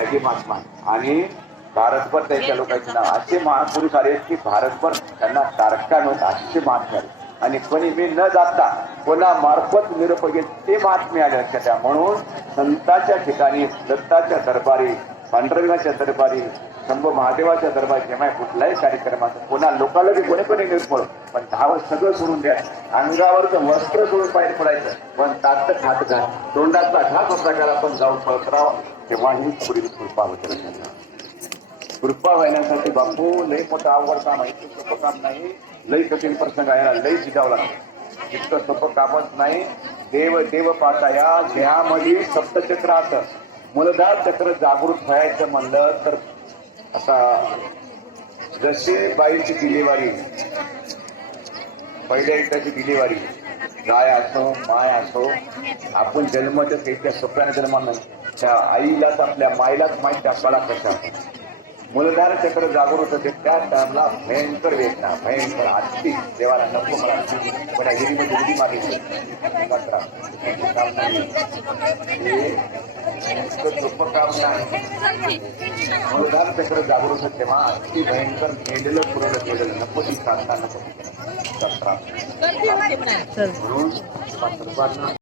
त्यागी महात्मा. आणि भारतभर त्यांच्या लोकांचे नाव. असे महापुरुष आले की भारतभर त्यांना तारका नव्हता. असे महात्मे आले. आणि कोणी मी न जाता कोणा मार्फत निरोप घेत ते महात्मे आले लक्षात ठेवा. म्हणून संतांच्या ठिकाणी दत्ताच्या दरबारी पांडुरंगाच्या दरबारी शंभू महादेवाच्या दरबारी जेव्हा कुठलाही कार्यक्रमाचा कोणा लोकांना बी कोणी कोणी निर्मळ पण धावत सगळं सोडून द्या अंगावरचं वस्त्र सोडून बाहेर पडायचं. पण ताट खात घा तोंडातला घात होता करा पण जाऊन पळत राहा तेव्हाही पुढील कृपा होते कृपा व्हायण्यासाठी बापू लई मोठं आवड काम आहे. सोपं काम नाही. लई कठीण प्रसंग आहे. लई जिजावला लागतं इतकं सोपं कामच नाही. देव देव पाहता या देहामध्ये सप्तचक्रात मूलधार चक्र जागृत व्हायचं म्हणलं तर असा जसे बाईची डिलिव्हरी पहिल्या एकदाची डिलिव्हरी गाय असो माय असो आपण जन्मच इतक्या सोप्याने जन्मानं त्या आईलाच आपल्या माईलाच माहीत त्या कळा कशा मूलधार चक्र जागृत होते त्या टाइमला भयंकर वेदना भयंकर आत्ती देवाला नको मला पण या गिरीमध्ये उडी मागितली इतकं सोपं काम नाही. चक्र जागृत होते तेव्हा अति भयंकर केलेलं पुरवलं केलेलं नको ती चल. म्हणून सर्वांना